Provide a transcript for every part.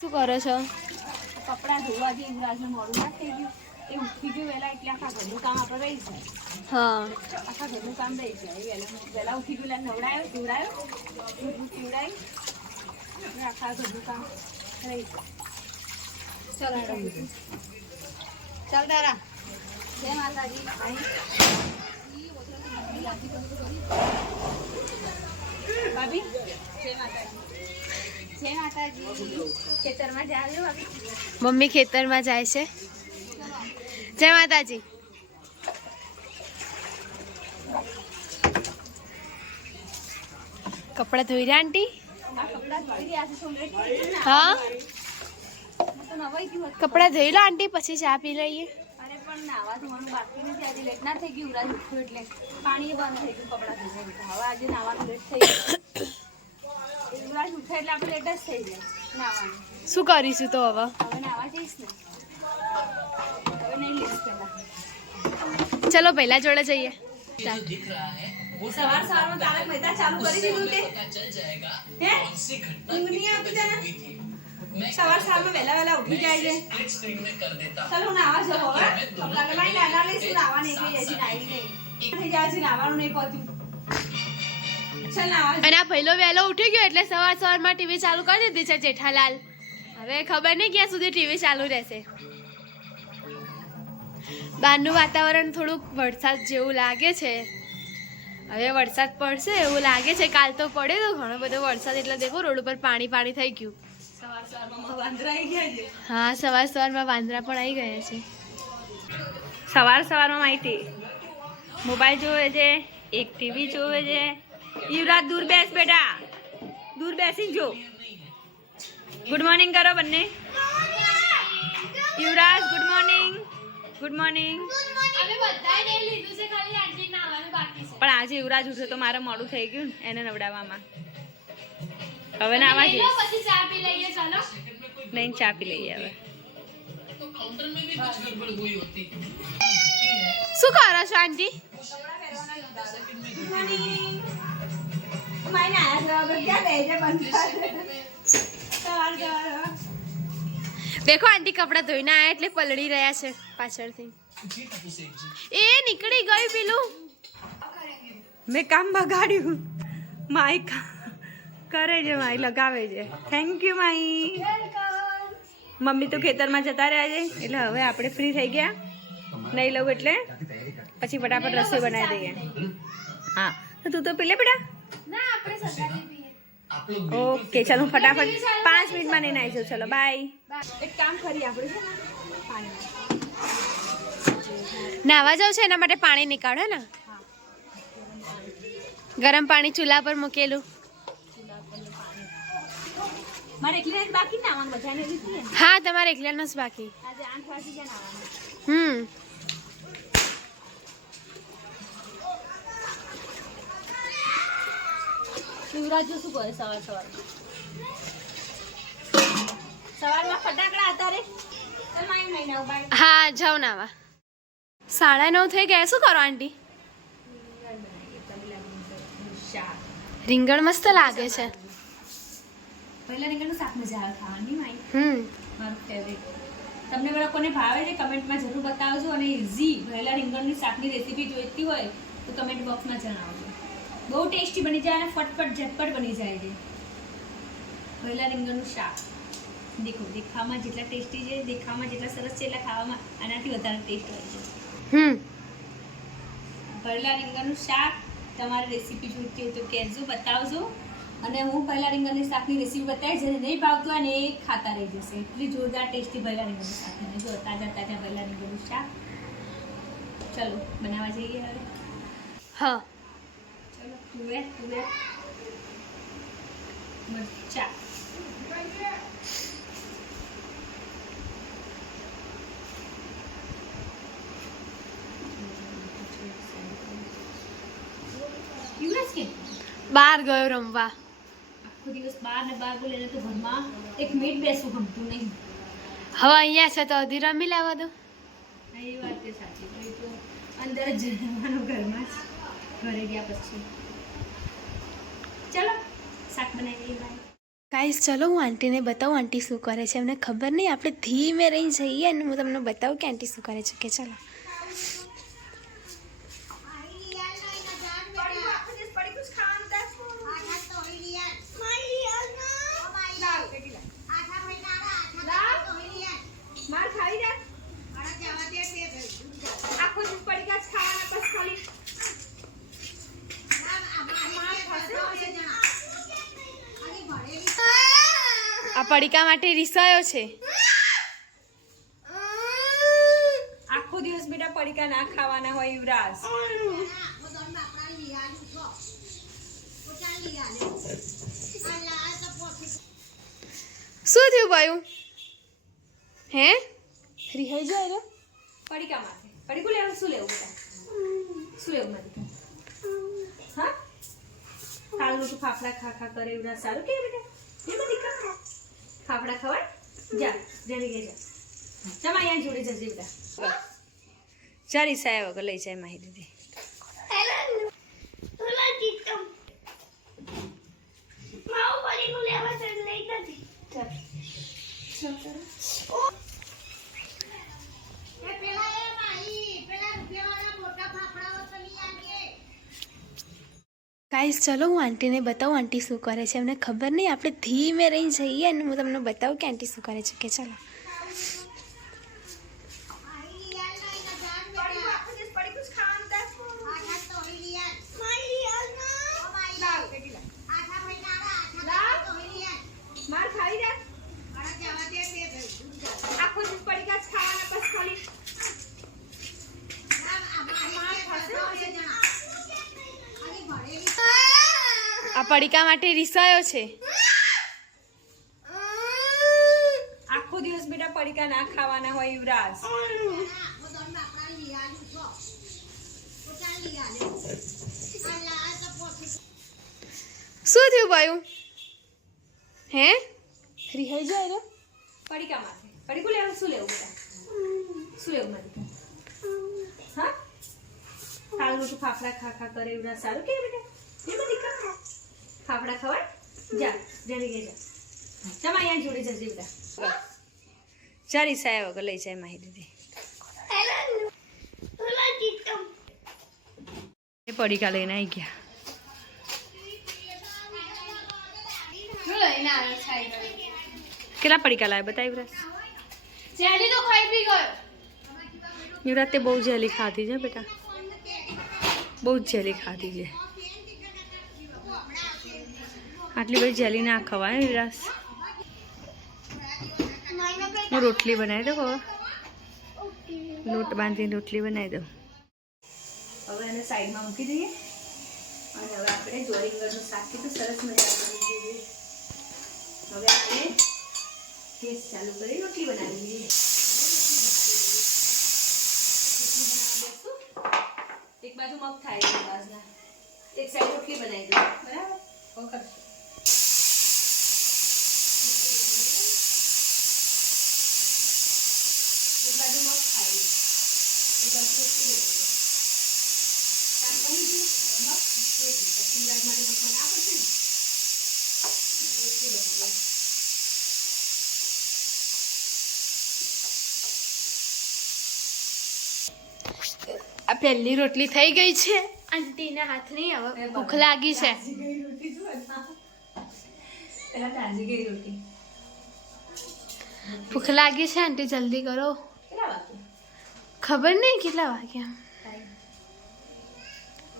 શું કરો છો? કપડાં ધોવાથી યુવરાજને મોડું ના થઈ ગયું. એ ઉઠી ગયું વહેલા એટલે આખા ઘરનું કામ આપણે રહી જાય. હા. આખા ઘરનું કામ રહી જાય. વહેલા વહેલા ઉઠી ગયું એટલે નવડાયો પીવડાયો દૂધ બૂધ પીવડાયું એટલે આખા ઘરનું કામ રહી જાય. ચલો હેડો. ચાલ તારા જય માતાજી. ભાભી જય માતાજી જય માતાજી ખેતરમાં જાજો ભાભી મમ્મી ખેતરમાં જાય છે. જય માતાજી. કપડાં ધોઈ રહ્યા આંટી. હા. કપડાં ધોઈ લો આંટી પછી ચા પી લઈએ. પણ નાવા ધોવાનું બાકી નથી. આજે લેટ ના થઈ ગયું. ઉરાજ એટલે પાણી બંધ થઈ ગયું કપડાં. હવે આજે નાવાનું લેટ થઈ ગયું. જાય શું કરીશું તો હવે? હવે પહેલા ચલો, પહેલા જોડે જઈએ. સવાર સવારમાં તારક મહેતા ચાલુ. કરી દીધું તે હે ઊંઘ નહીં આવતી તને સવાર સવારમાં વહેલા વહેલા ઉઠી જાય છે ચાલો નાવા જો હવે લઈ નાના લઈશું નાવા નહીં ગઈ હજી નાઈ નહીં જાય હજી નાવાનું નહીં પહોંચ્યું અને આ પહેલો વહેલો ઉઠી ગયો એટલે સવાર સવારમાં ટીવી ચાલુ કરી દીધી છે જેઠાલાલ. હવે ખબર નહીં ક્યાં સુધી ટીવી ચાલુ રહેશે. બહારનું વાતાવરણ થોડુંક વરસાદ જેવું લાગે છે. હવે વરસાદ પડશે એવું લાગે છે. કાલ તો પડે તો ઘણો બધો વરસાદ એટલે દેખો રોડ ઉપર પાણી પાણી થઈ ગયું. સવાર સવારમાં વાંદરા આવી ગયા છે? હા સવાર સવારમાં વાંદરા પણ આવી ગયા છે. સવાર સવારમાં માહિતી મોબાઈલ જોવે છે એક ટીવી જોવે છે યુવરાજ દૂર બેસ બેટા. દૂર બેસીને જો. ગુડ મોર્નિંગ કરો બંને. Yuvraj good morning good morning પણ આજે યુવરાજ ઉઠે તો મારે મોડું થઈ ગયું ને એને નવડાવવામાં. હવે નાવા જઈએ નહીં ચા પી લઈએ હવે. શું કરો છો આંટી? દેખો, આંટી કપડાં ધોઈને આયા એટલે પલળી રહ્યા છે પાછળથી. એ નીકળી ગયું પેલું. મેં કામ બગાડ્યું. માઈ કરે છે માઈ, લગાવે છે. Thank you my. મમ્મી તો ખેતરમાં જતા રહ્યા છે, એટલે હવે આપણે ફ્રી થઈ ગયા. નહીં લઉં એટલે. પછી ફટાફટ રસોઈ બનાવી દઈએ. હા, તું તો પી લે બેટા? ઓકે ચાલો ફટાફટ પાંચ મિનિટમાં નહીં આવી જાઉં ચલો. બાય. એક કામ કરી આપણે છે ને પાણી. નાવા જાવ છે એના માટે પાણી નીકાળો ને? ગરમ પાણી ચૂલા પર મૂકેલું. હા તમારે એકલાનો જ બાકી. હમ. શિવરાજ શું કરે સવાર સવાર સવારમાં ફટાકડા હતા રે. હા જાઓ નાવા સાડા નવ થઈ ગયા. શું કરો આંટી? રીંગણ મસ્ત લાગે છે. પહેલા રીંગણનું શાક મજા આવે ખાવાની માઈ હમ. મારું ફેવરેટ તમને બધા કોને ભાવે છે કમેન્ટમાં જરૂર બતાવજો અને ઇઝી ભરેલા રીંગણની શાકની રેસીપી જોઈતી હોય તો કમેન્ટ બોક્સમાં જણાવજો. બહુ ટેસ્ટી બની જાય અને ફટફટ ઝટપટ બની જાય છે. ભરેલા રીંગણનું શાક. દેખો દેખાવમાં જેટલા ટેસ્ટી છે દેખાવમાં જેટલા સરસ છે એટલા ખાવામાં આનાથી વધારે ટેસ્ટ હોય છે. હમ. ભરેલા રીંગણનું શાક તમારે રેસીપી જોઈતી હોય તો કહેજો બતાવજો. અને હું પહેલા રીંગણની શાકની રેસીપી બતાવીશ જેને નહીં ભાવતું હોય ને એ ખાતા રહી જશે. એટલી જોરદાર ટેસ્ટી ભરેલા રીંગણનું શાક અને જો તાજા તાજા ભરેલા રીંગણનું શાક. ચલો બનાવવા જઈએ હવે. હા. તુવેર તુવેર મરચા બહાર ગયો રમવા. આખો દિવસ બહાર ને બહાર બોલે તો ઘરમાં એક મિનિટ બેસવું ગમતું નહીં. હવે અહીંયા છે તો અધી રમી લેવા દો. એ વાત સાચી. તો અંદર જ જવાનું ઘરમાં ઘરે ગયા પછી. ચલો, શાક બનાવી લઈએ બાય ગાઈસ ચલો, હું આંટીને બતાવું, આંટી શું કરે છે? એમને ખબર નહીં, આપણે ધીમે રહી જઈએ અને હું તમને બતાવું કે આંટી શું કરે છે. કે ચાલો માર ખાઈ જા આખો દિવસ પડીકા જ ખાવાના બસ ખાલી આ પડીકા માટે રીસાયો છે. આખો દિવસ બેટા પડીકા ના ખાવાના હોય યુવરાજ. શું થયું ભાઈ? હે? રિહાઈ જાય રે? પડીકા માટે. પડીકું લેવું શું લેવું બેટા? શું લેવું મારી હા? કાલનું તું ફાફડા ખા ખા કરે એવું સારું કે બેટા? ફાફડા ખવાય જા જરી ગઈ જા. ચમ અહીંયા જોડે જજે બેટા ચાલી સાહેબ વગર લઈ જાય માહી દીદી. ગાઈસ ચલો હું આંટીને બતાવું, આંટી શું કરે છે? એમને ખબર નહીં, આપણે ધીમે રહી જઈએ અને હું તમને બતાવું કે આંટી શું કરે છે. કે ચાલો માર ખાઈ જા આખો દિવસ પડીકા જ ખાવાના બસ ખાલી આ પડીકા માટે રીસાયો છે. આખો દિવસ બેટા પડીકા ના ખાવાના હોય યુવરાજ. શું થયું ભાઈ? હે? રિહાઈ જાય રે પડીકા માટે. પડીકું લેવું શું લેવું બેટા? શું લેવું મારી? હા? કાલ તું ફાફડા ખા ખા કરે યુવરાજ સારું કે બેટા? એ બધી ફાફડા ખવડ? જા જલ્દી ગઈ જા તમે અહીંયા જોડે જજે બેટા ચાલી સાહેબ વગર લઈ જાય માહી દીદી. એ પડીકા લઈને આવી ગયા કેટલા પડીકા લાવે બતાવી યુવરાજ જેલી તો ખાઈ પી ગયો. યુવરાજ તે બહુ જેલી ખાધી છે બેટા. બહુ જ જેલી ખાધી છે. આટલી બધી જેલી ના ખવાય યુવરાજ હું રોટલી બનાવી દઉં હવે? લોટ બાંધીને રોટલી બનાવી દઉં. હવે એને સાઈડમાં મૂકી દઈએ. અને હવે આપણે જોરીંગરનું શાક કીધું, સરસ મજા દઈએ. હવે આપણે ગેસ ચાલુ કરી રોટલી બનાવી દઈએ એક બાજુ મગ થાય એક બાજુના. એક સાઈડ રોટલી બનાવી દઉં. બરાબર? વખત એક બાજુ મગ થાય એક બાજુ રોટલી બનાવી દઉં શાક બની ગયું હવે મગ રોટલી પછી રાત માટે મગ બનાવવા પડશે ને અને રોટલી બનાવી દઉં આ પહેલી રોટલી થઈ ગઈ છે આંટીના હાથની હવે ભૂખ લાગી છે. ભૂખ લાગી છે આંટી જલ્દી કરો. ખબર નહીં કેટલા વાગ્યા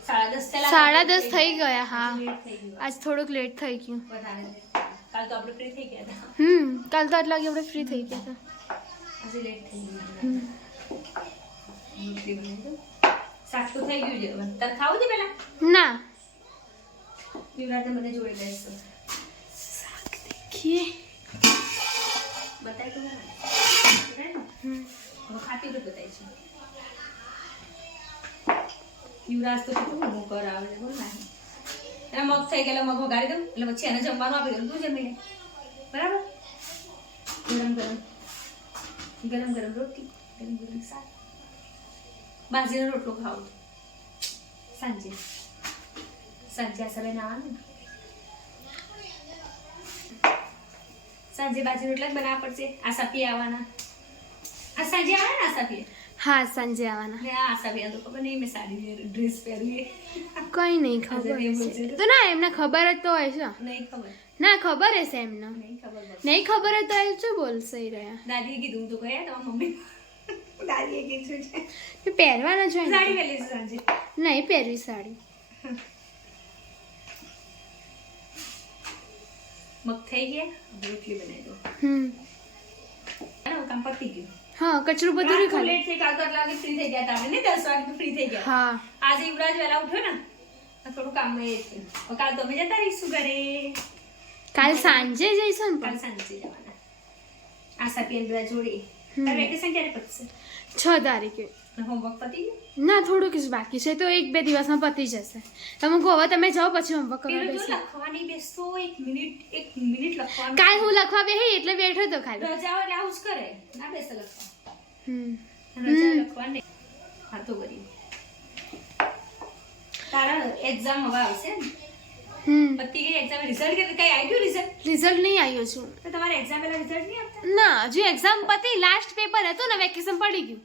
સાડા દસ થયેલા સાડા દસ થઈ ગયા હા લેટ થઈ ગયું આજ થોડુંક લેટ થઈ ગયું વધારે કાલ તો આપણે ફ્રી થઈ ગયા હતા હમ કાલ તો આટલા વાગે આપણે ફ્રી થઈ ગયા હતા આજે લેટ થઈ ગયું હમ. રોટલી બનાવી દઉં શાક તો થઈ ગયું છે હવે તારે ખાવું છે પેલા ના યુવરાજને મને જોડે બેસતો ખીએ બતાય તો ખરા. હવે ખાતી તો બતાય છે. યુવરાજ તો કેટલું ઊભું કરાવે છે, બોલ નાખી એના મગ થઈ ગયેલા મગ વગાડી દઉં, એટલે પછી એને જમવાનું આપી દઉં. તું જમી લે. બરાબર? ગરમ ગરમ. ગરમ ગરમ રોટી ગરમ ગરમ શાક. બાજરીનો રોટલો ખાવું. સાંજે. સાંજે આ સમય નાવાનું સાંજે બાજરી રોટલા જ બનાવવા પડશે. આસાપી આવવાના. આ સાંજે આવે ને આસાપી હા સાંજે આવવાના. આ આસાપી તો ખબર નહીં મેં સાડી ડ્રેસ પહેરી કઈ નહીં ખબર. છે. તો ના એમને ખબર જ તો હોય છે. નહીં ખબર. ના ખબર હશે એમને. નહીં ખબર. હોય તો એ શું બોલશે રહ્યા. દાદીએ કીધું તો કહ્યા તમારા મમ્મી દાદીએ કીધું છે. પહેરવાના જ હોય સાડી પહેરી સાંજે. નહીં પહેરવી સાડી. મગ થઈ ગયા રોટલી બનાવી દો હમ. કામ પતી ગયું. હા કચરું બધું કાલ ખાલી લેટ થઈ કાલ તો આટલા વાગે ફ્રી થઈ ગયા હતા આપણે દસ વાગે ફ્રી થઈ ગયા. હા. આજે યુવરાજ વહેલા ઉઠ્યો ને થોડું કામ એ કાલ તો અમે જતા રહીશું ઘરે. કાલ સાંજે જઈશું ને કાલ સાંજે જવાના. આશા બધા જોડે. તારે વેકેશન ક્યારે પતશે? છ તારીખે. હોમવર્ક પતી ગયું? ના થોડુંક જ બાકી છે તો એક બે દિવસમાં પતી જશે. તમે કહો હવે તમે જાઓ પછી હોમવર્ક કરવા લખવાની બેસો એક મિનિટ એક મિનિટ લખવાનું. કાલ હું લખવા બેહી એટલે બેઠો તો ખાલી. રજા હોય આવું જ કરે. ના બેસે લખવા. તારા એક્ઝામ હવે આવશે ને? હમ. પતી ગઈ એક્ઝામ રિઝલ્ટ કે કઈ આવ્યું રિઝલ્ટ રિઝલ્ટ નહીં આવ્યો છું. તો તમારે એક્ઝામ પહેલા રિઝલ્ટ નહીં આપતા? ના હજુ એક્ઝામ પતી લાસ્ટ પેપર હતું ને વેકેશન પડી ગયું.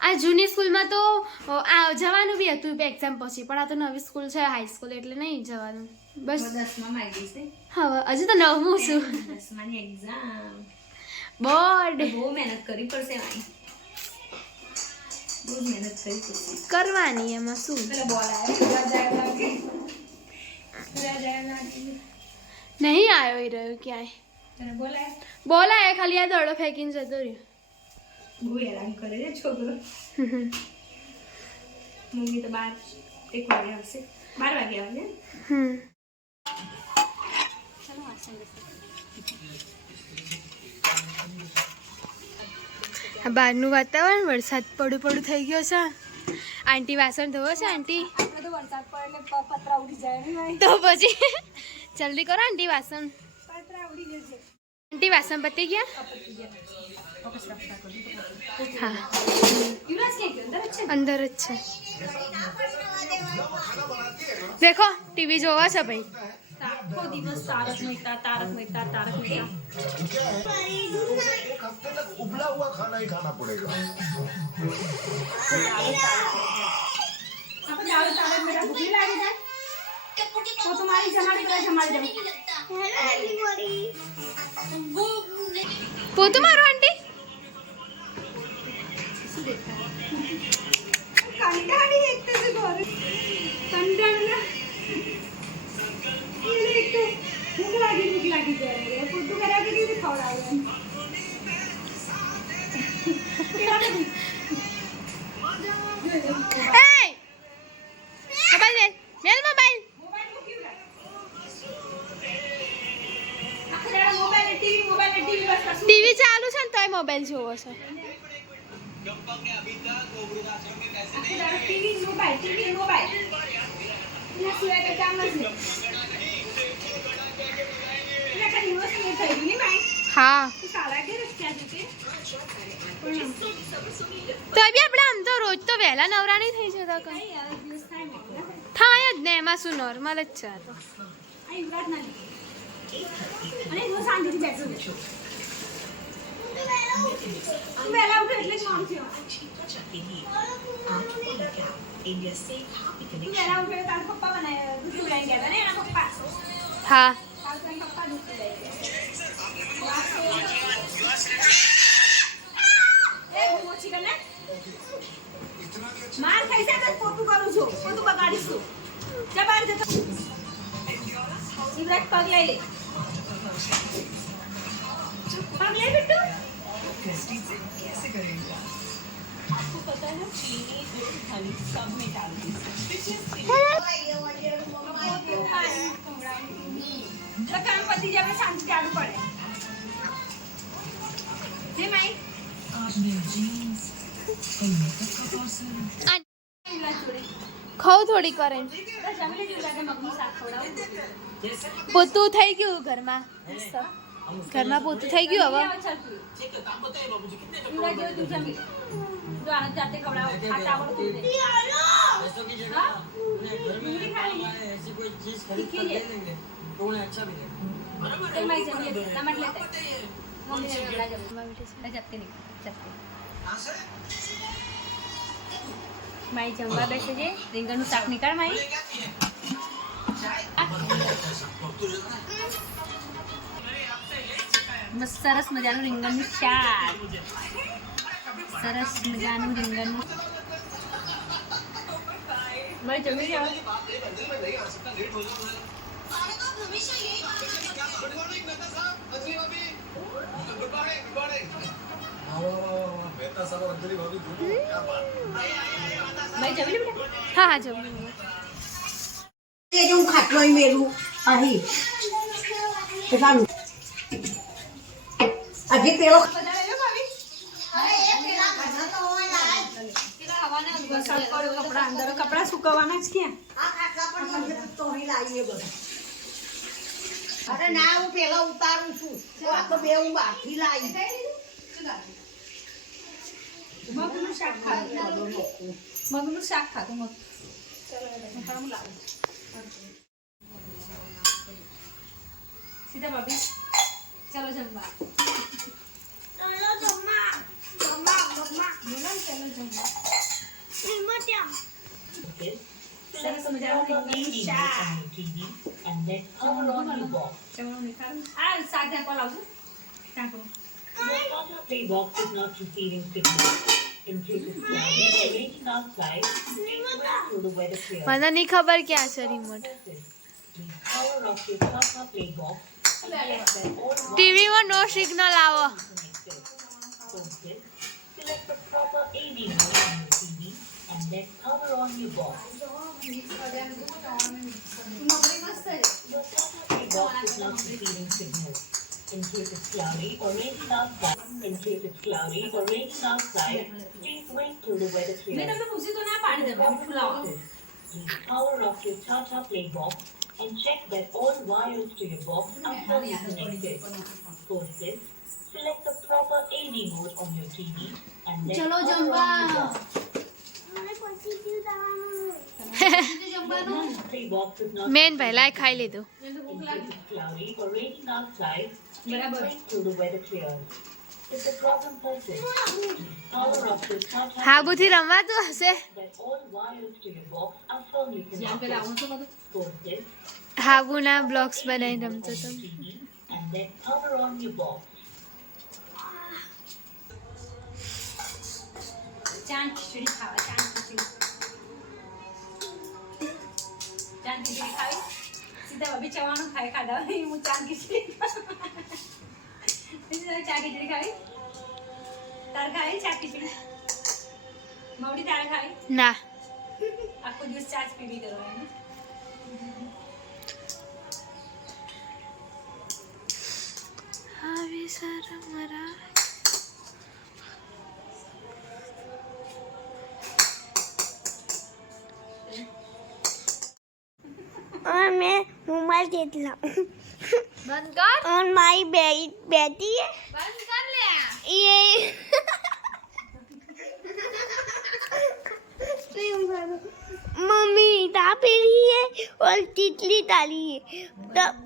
આ જૂની સ્કૂલમાં તો આ જવાનું બી હતું એક્ઝામ પછી પણ આ તો નવી સ્કૂલ છે હાઈ સ્કૂલ એટલે નહીં જવાનું. બસ. દસમામાં આવી ગઈ હવે હજુ તો નવમું છું. છે દસમાની એક્ઝામ બોર્ડ. બહુ મહેનત કરવી પડશે મારી બહુ મહેનત કરવી પડશે. કરવાની એમાં શું? બોલ નહીં આવ્યો એ રહ્યો ક્યાંય. બોલાય? બોલ બોલાય ખાલી આ દડો ફેંકીને જતો રહ્યો. બહુ હેરાન કરે છે છોકરો. મમ્મી તો બાર એક વાગે આવશે. બાર વાગે આવશે હમ. આ બહારનું વાતાવરણ, વરસાદ પડું પડું થઈ ગયો છે. આંટી વાસણ ધોવો છે, આંટી? તો પછી જલ્દી કરો આંટી વાસણ. આંટી વાસણ પતી ગયા? હા? અંદર જ છે. દેખો, ટીવી જોવા છે ભાઈ. આખો દિવસ તારક મહેતા તારક મહેતા તારક મહેતા एक हफ्ते तक उबला हुआ खाना ही खाना पड़ेगा આપણે દાળ તારક મહેતા ભૂખી લાગી જાય તો તો મારી જમાડી બધા જમાડી દઉં પોતું મારો આંટી કંટાળી એક તો છે ઘરે કંટાળના એને એક તો ભૂખ લાગી લાગી જાય પૂરતું કર્યા કે કેવી ખવડાવે ટીવી ચાલુ છે ને તોય મોબાઈલ જોવો છે ટીવી મોબાઈલ ટીવી મોબાઈલ એના સિવાય કંઈ કામ હા. તું બી આપણે આમ તો રોજ તો વહેલા નવરા નહીં થઈ જતા કઈ. થાય જ ને એમાં શું નોર્મલ જ છે તો. વહેલા ઉઠો એટલે હતા ને એના પપ્પા. હા માર ખાઈ જાય તો પોતું કરું છું પોતું બગાડીશ તું જા બહાર જતો યુવરાજ પગ લઈ લે પગ લે आपको पता है चीनी गुड़ हनी सब में डाल તો કામ પતી જાય આપણે શાંતિ ચાલુ પડે હે માઈ યુવરાજ જોડે ખવ થોડી કરે બસ જમી લેજો યુવરાજને મગનું શાક ખવડાવું પોતું થઈ ગયું ઘરમાં મસ્ત. ઘરમાં પોતું થઈ ગયું હવે. માય જમવા બેસે છે. રીંગણનું શાક નીકળ માય સરસ મજાનું રીંગણનું શાક. સરસ મજાનું રીંગણનું હા હા જમી હું ખાટલો મેળું મેલું? અહીં. હજી પેલો કપડા સુકવવાના જ ક્યાં અરે ના હું પેલા ઉતારું છું આ તો બે હું બાકી લાવી મગનું શાક ખાધું મગનું શાક ખાધું મગ હું લાવું સીધા ભાભી. ચાલો જમવા સરસ મજાનું રીંગણનું શાક ચવણું નીકાળું. આ શાક ઢાંકવા લાવજો Play box is not receiving signal. The. મને નહીં ખબર ક્યાં છે remote Please power off your Tata play box and check that all ટીવીમાં નો સિગ્નલ આવો connected. For this, select the proper AV mode on your TV and then power on your box. Your Tata play box is not receiving signal. In case it's cloudy or raining outside, in case it's cloudy or raining outside, please wait till the weather મેં clears. તમને પૂછ્યું તો ના પાડી દે બહુ ફૂલાવો Please power off your Tata Play box and check that all wires to your box are fully connected. For this, select the proper AV mode on your TV and then power on your box. Play box is not man પહેલા ખાઈ લીધું હા હાબુથી રમવાતું હશે તો હાબુના blocks બનાવીને રમતો box. ચાંદ ખીચડી ખાવા ચાંદ ખીચડી. ચાંદ ખીચડી ખાવી? સીધા બબી ચવાનું ખાઈ ખાધા હું ચાંદ ખીચડી ચા ખીચડી ખાવી? તાર ખાવી ચા ખીચડી? મવડી તારે ખાવી? ના. આખો દિવસ ચા જ પીવી કરવાની. और मैं मोबाइल देख बंद कर। और माई बेटी है। बंद कर ले। ये मम्मी तापी है और तितली डाली है। तब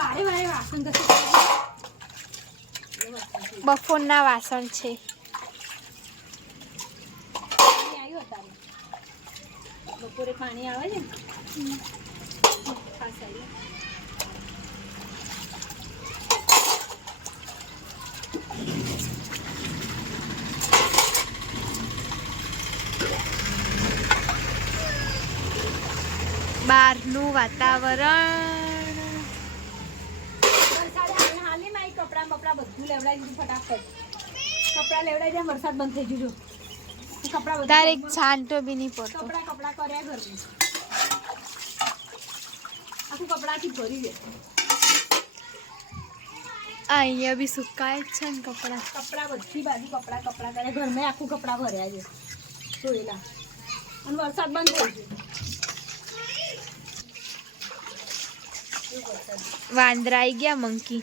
વારે વારે વાસણ ઘસે બફોરના વાસણ છે. બપોરે પાણી આવે છે ને? બહારનું વાતાવરણ વરસાદ હાલ હાલી માં કપડા બપડા બધું લેવડાવી દીધું ફટાફટ કપડા લેવડાવી દે વરસાદ બંધ થઈ ગયો કપડા તારે એક છાંટો બી નહીં પડતો કપડા કપડા કર્યા ઘરમાં આખું કપડાથી ભરી દે આ અહીંયા બી સુકાય જ છે ને કપડાં કપડાં બધી બાજુ કપડાં કપડાં કરે ઘરમાં આખું કપડાં ભર્યા છે ધોયેલા અને વરસાદ બંધ થઈ ગયો વાંદરા આવી ગયા મંકી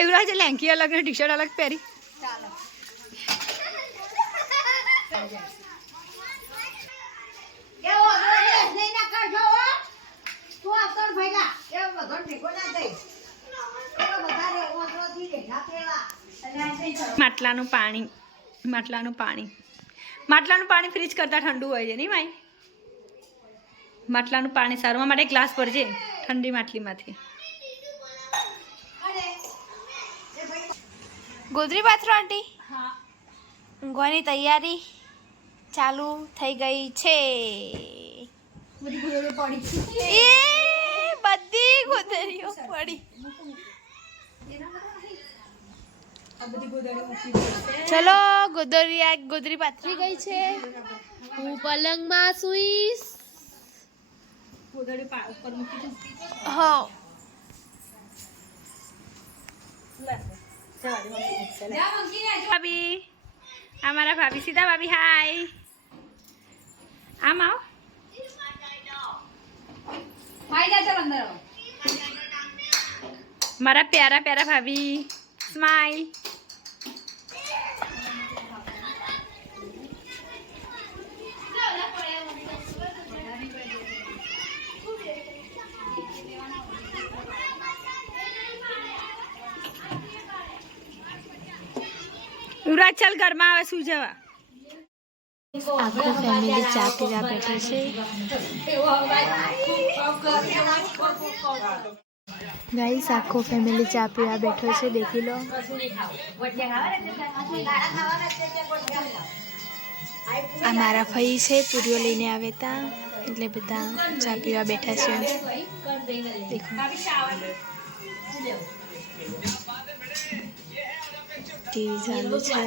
આ છે લેંકી અલગ ને ટી શર્ટ અલગ પહેરી. માટલાનું પાણી માટલાનું પાણી. માટલાનું પાણી ફ્રીજ કરતાં ઠંડુ હોય છે નહીં ભાઈ? માટલાનું પાણી સારું માટે ગ્લાસ ભરજે ઠંડી માટલીમાંથી. ગોદરી પાથરો આંટી? ઊંઘવાની તૈયારી ચાલુ થઈ ગઈ છે. બધી ગુદરીઓ પડી. એ બધી ચલો ગોદરી આ ગોદરી પાથરી ગઈ છે. હું પલંગમાં સુઈશ. હો ભાભી. અમારા ભાભી. સીધા ભાભી હાય આમ આવો. મારા પ્યારા પ્યારા ભાભી. સ્માઈલ યુવરાજ ચાલ ઘરમાં આવે શું જવા. આખો ફેમિલી ચા પીવા બેઠે છે. ગાઈસ આખો ફેમિલી ચા પીવા બેઠો છે, દેખી લો. આ મારા ફઈ છે, પૂરીઓ લઈને આવે તા એટલે બધા ચા પીવા બેઠા છે. દેખો. ટીવી ચાલુ છે.